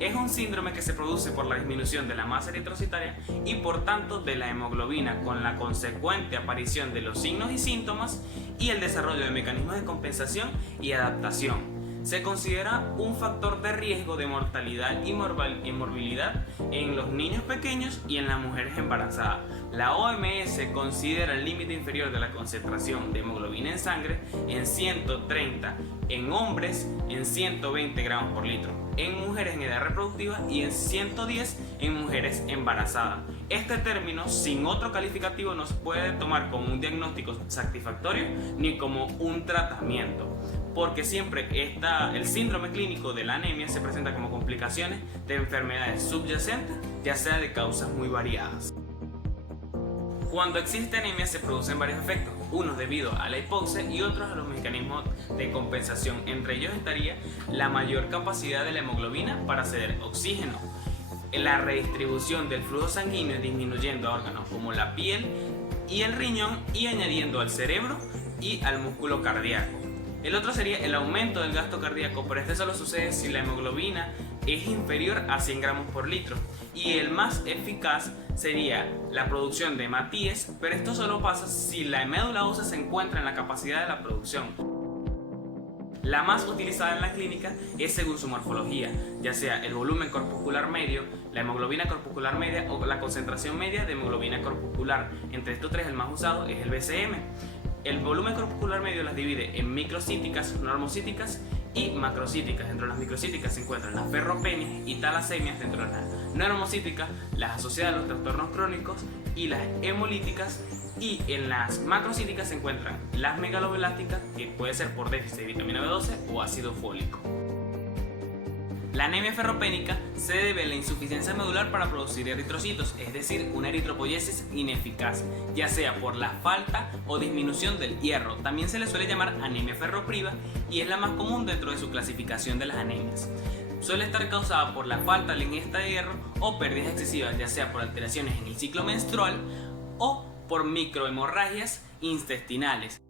Es un síndrome que se produce por la disminución de la masa eritrocitaria y por tanto de la hemoglobina, con la consecuente aparición de los signos y síntomas y el desarrollo de mecanismos de compensación y adaptación. Se considera un factor de riesgo de mortalidad y morbilidad en los niños pequeños y en las mujeres embarazadas. La OMS considera el límite inferior de la concentración de hemoglobina en sangre en 130 en hombres, en 120 gramos por litro en mujeres en edad reproductiva y en 110 en mujeres embarazadas. Este término, sin otro calificativo, no se puede tomar como un diagnóstico satisfactorio ni como un tratamiento, porque siempre el síndrome clínico de la anemia se presenta como complicaciones de enfermedades subyacentes, ya sea de causas muy variadas. Cuando existe anemia se producen varios efectos, unos debido a la hipoxia y otros a los mecanismos de compensación. Entre ellos estaría la mayor capacidad de la hemoglobina para ceder oxígeno, la redistribución del flujo sanguíneo disminuyendo a órganos como la piel y el riñón y añadiendo al cerebro y al músculo cardíaco. El otro sería el aumento del gasto cardíaco, pero este solo sucede si la hemoglobina es inferior a 100 gramos por litro. Y el más eficaz sería la producción de hematíes, pero esto solo pasa si la médula ósea se encuentra en la capacidad de la producción. La más utilizada en la clínica es según su morfología, ya sea el volumen corpuscular medio, la hemoglobina corpuscular media o la concentración media de hemoglobina corpuscular. Entre estos tres el más usado es el BCM. El volumen corpuscular medio las divide en microcíticas, normocíticas y macrocíticas. Dentro de las microcíticas se encuentran las ferropenias y talasemias. Dentro de las normocíticas, las asociadas a los trastornos crónicos y las hemolíticas. Y en las macrocíticas se encuentran las megaloblásticas, que puede ser por déficit de vitamina B12 o ácido fólico. La anemia ferropénica se debe a la insuficiencia medular para producir eritrocitos, es decir, una eritropoyesis ineficaz, ya sea por la falta o disminución del hierro. También se le suele llamar anemia ferropriva y es la más común dentro de su clasificación de las anemias. Suele estar causada por la falta de la ingesta de hierro o pérdidas excesivas, ya sea por alteraciones en el ciclo menstrual o por microhemorragias intestinales.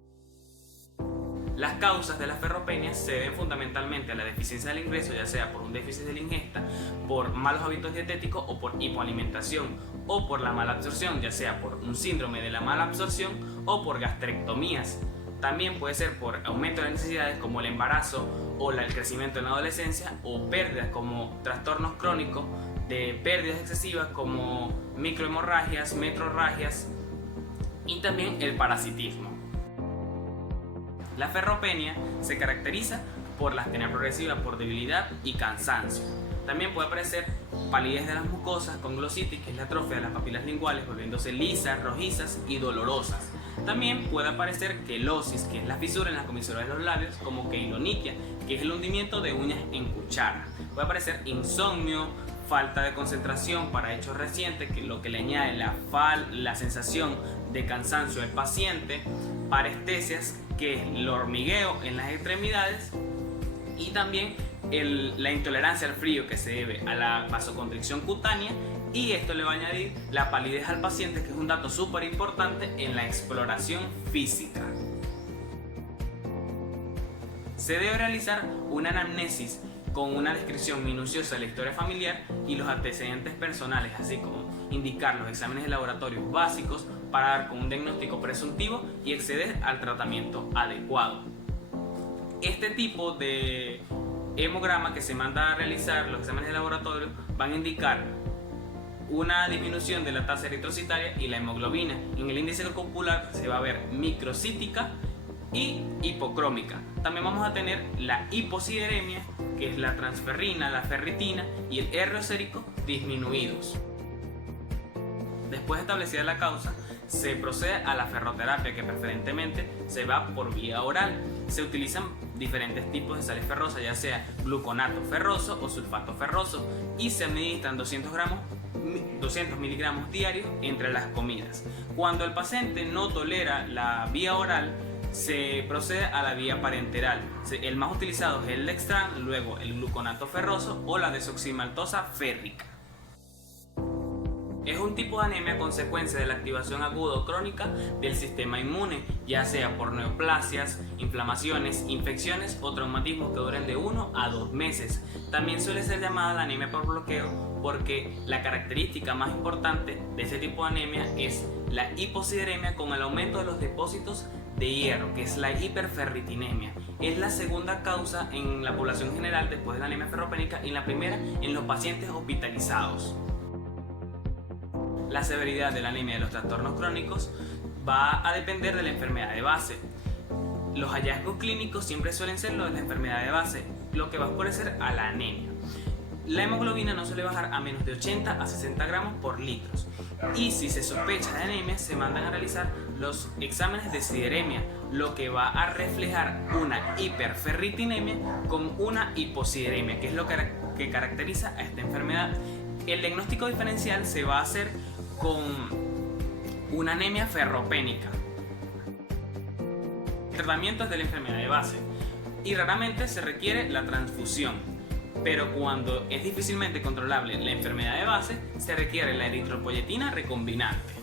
Las causas de las ferropenias se deben fundamentalmente a la deficiencia del ingreso, ya sea por un déficit de la ingesta, por malos hábitos dietéticos o por hipoalimentación, o por la mala absorción, ya sea por un síndrome de la mala absorción o por gastrectomías. También puede ser por aumento de las necesidades como el embarazo o el crecimiento en la adolescencia, o pérdidas como trastornos crónicos de pérdidas excesivas como microhemorragias, metrorragias y también el parasitismo. La ferropenia se caracteriza por la astenia progresiva, por debilidad y cansancio. También puede aparecer palidez de las mucosas con glositis, que es la atrofia de las papilas linguales, volviéndose lisas, rojizas y dolorosas. También puede aparecer quelosis, que es la fisura en las comisuras de los labios, como queiloniquia, que es el hundimiento de uñas en cuchara. Puede aparecer insomnio, falta de concentración para hechos recientes, que lo que le añade la sensación de cansancio al paciente, parestesias, que es el hormigueo en las extremidades, y también la intolerancia al frío, que se debe a la vasoconstricción cutánea, y esto le va a añadir la palidez al paciente, que es un dato súper importante en la exploración física. Se debe realizar una anamnesis con una descripción minuciosa de la historia familiar y los antecedentes personales, así como indicar los exámenes de laboratorio básicos para dar con un diagnóstico presuntivo y acceder al tratamiento adecuado. Este tipo de hemograma que se manda a realizar, los exámenes de laboratorio, van a indicar una disminución de la tasa eritrocitaria y la hemoglobina. En el índice corpuscular se va a ver microcítica y hipocrómica. También vamos a tener la hiposideremia, que es la transferrina, la ferritina y el R sérico disminuidos. Después de establecida la causa, se procede a la ferroterapia, que preferentemente se va por vía oral. Se utilizan diferentes tipos de sales ferrosas, ya sea gluconato ferroso o sulfato ferroso, y se administran 200 miligramos diarios entre las comidas. Cuando el paciente no tolera la vía oral, se procede a la vía parenteral. El más utilizado es el Dextran, luego el gluconato ferroso o la desoximaltosa férrica. Es un tipo de anemia a consecuencia de la activación aguda o crónica del sistema inmune, ya sea por neoplasias, inflamaciones, infecciones o traumatismos que duren de 1 a 2 meses. También suele ser llamada la anemia por bloqueo porque la característica más importante de este tipo de anemia es la hiposideremia con el aumento de los depósitos de hierro, que es la hiperferritinemia. Es la segunda causa en la población general después de la anemia ferropénica y la primera en los pacientes hospitalizados. La severidad de la anemia de los trastornos crónicos va a depender de la enfermedad de base. Los hallazgos clínicos siempre suelen ser los de la enfermedad de base, lo que va a favorecer a la anemia. La hemoglobina no suele bajar a menos de 80 a 60 gramos por litro. Y si se sospecha de anemia, se mandan a realizar los exámenes de sideremia, lo que va a reflejar una hiperferritinemia con una hiposideremia, que es lo que caracteriza a esta enfermedad. El diagnóstico diferencial se va a hacer con una anemia ferropénica. El tratamiento es de la enfermedad de base y raramente se requiere la transfusión, pero cuando es difícilmente controlable la enfermedad de base, se requiere la eritropoyetina recombinante.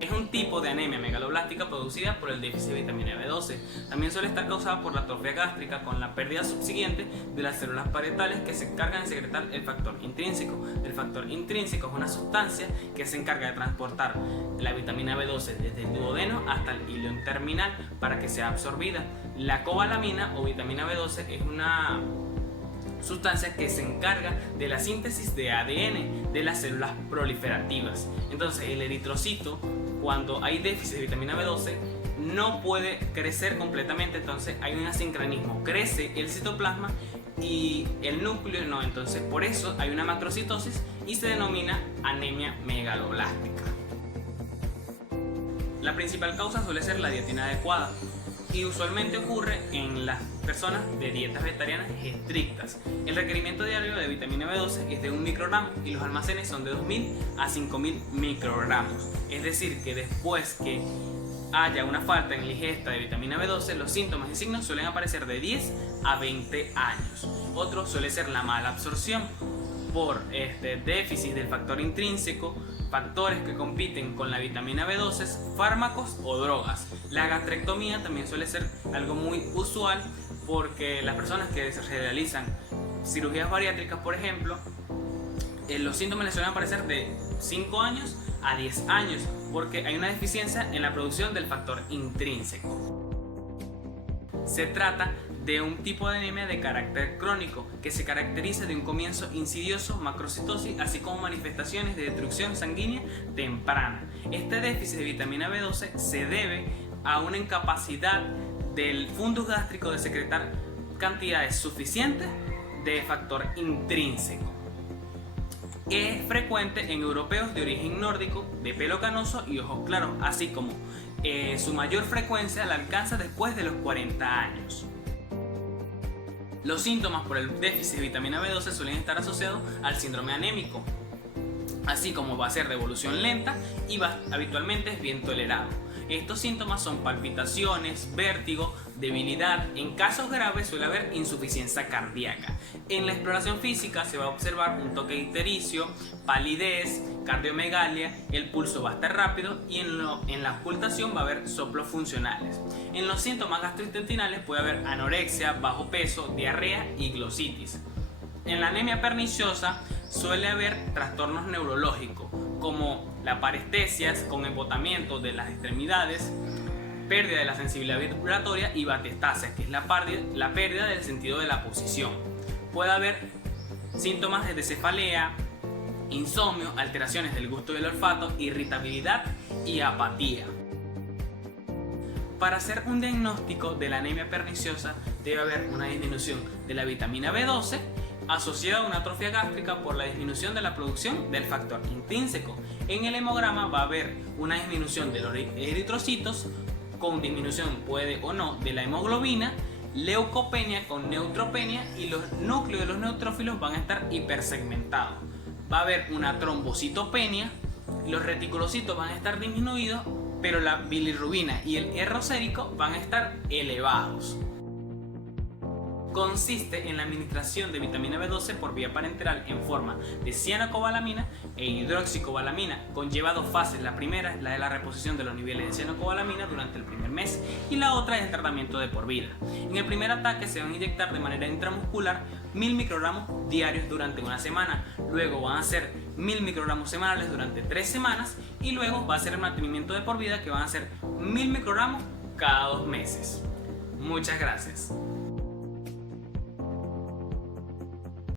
Es un tipo de anemia megaloblástica producida por el déficit de vitamina B12. También suele estar causada por la atrofia gástrica con la pérdida subsiguiente de las células parietales que se encargan de secretar el factor intrínseco. El factor intrínseco es una sustancia que se encarga de transportar la vitamina B12 desde el duodeno hasta el ileón terminal para que sea absorbida. La cobalamina o vitamina B12 es una sustancia que se encarga de la síntesis de ADN de las células proliferativas. Entonces el eritrocito, cuando hay déficit de vitamina B12, no puede crecer completamente, entonces hay un asincronismo, crece el citoplasma y el núcleo no, entonces por eso hay una macrocitosis y se denomina anemia megaloblástica. La principal causa suele ser la dieta inadecuada y usualmente ocurre en las personas de dietas vegetarianas estrictas. El requerimiento diario de vitamina B12 es de 1 microgramo y los almacenes son de 2000 a 5000 microgramos. Es decir, que después que haya una falta en la ingesta de vitamina B12, los síntomas y signos suelen aparecer de 10 a 20 años. Otro suele ser la mala absorción por déficit del factor intrínseco, factores que compiten con la vitamina B12, fármacos o drogas. La gastrectomía también suele ser algo muy usual porque las personas que se realizan cirugías bariátricas, por ejemplo, los síntomas les suelen aparecer de 5 años a 10 años porque hay una deficiencia en la producción del factor intrínseco. Se trata de un tipo de anemia de carácter crónico que se caracteriza de un comienzo insidioso, macrocitosis, así como manifestaciones de destrucción sanguínea temprana. Este déficit de vitamina B12 se debe a una incapacidad del fundus gástrico de secretar cantidades suficientes de factor intrínseco. Es frecuente en europeos de origen nórdico, de pelo canoso y ojos claros, así como su mayor frecuencia la alcanza después de los 40 años. Los síntomas por el déficit de vitamina B12 suelen estar asociados al síndrome anémico, así como va a ser de evolución lenta y habitualmente es bien tolerado. Estos síntomas son palpitaciones, vértigo, debilidad. En casos graves suele haber insuficiencia cardíaca. En la exploración física se va a observar un toque ictericio, palidez, cardiomegalia, el pulso va a estar rápido y en la ocultación va a haber soplos funcionales. En los síntomas gastrointestinales puede haber anorexia, bajo peso, diarrea y glositis. En la anemia perniciosa suele haber trastornos neurológicos como la parestesias con embotamiento de las extremidades, pérdida de la sensibilidad vibratoria y batestasia, que es la pérdida del sentido de la posición. Puede haber síntomas de cefalea, insomnio, alteraciones del gusto y del olfato, irritabilidad y apatía. Para hacer un diagnóstico de la anemia perniciosa debe haber una disminución de la vitamina B12 asociada a una atrofia gástrica por la disminución de la producción del factor intrínseco. En el hemograma va a haber una disminución de los eritrocitos con disminución puede o no de la hemoglobina, leucopenia con neutropenia y los núcleos de los neutrófilos van a estar hipersegmentados. Va a haber una trombocitopenia, los reticulocitos van a estar disminuidos, pero la bilirrubina y el hierro sérico van a estar elevados. consiste en la administración de vitamina B12 por vía parenteral en forma de cianocobalamina e hidroxicobalamina. Conlleva dos fases. La primera es la de la reposición de los niveles de cianocobalamina durante el primer mes y la otra es el tratamiento de por vida. En el primer ataque se van a inyectar de manera intramuscular 1000 microgramos diarios durante una semana. Luego van a ser 1000 microgramos semanales durante 3 semanas y luego va a ser el mantenimiento de por vida, que van a ser 1000 microgramos cada 2 meses. Muchas gracias.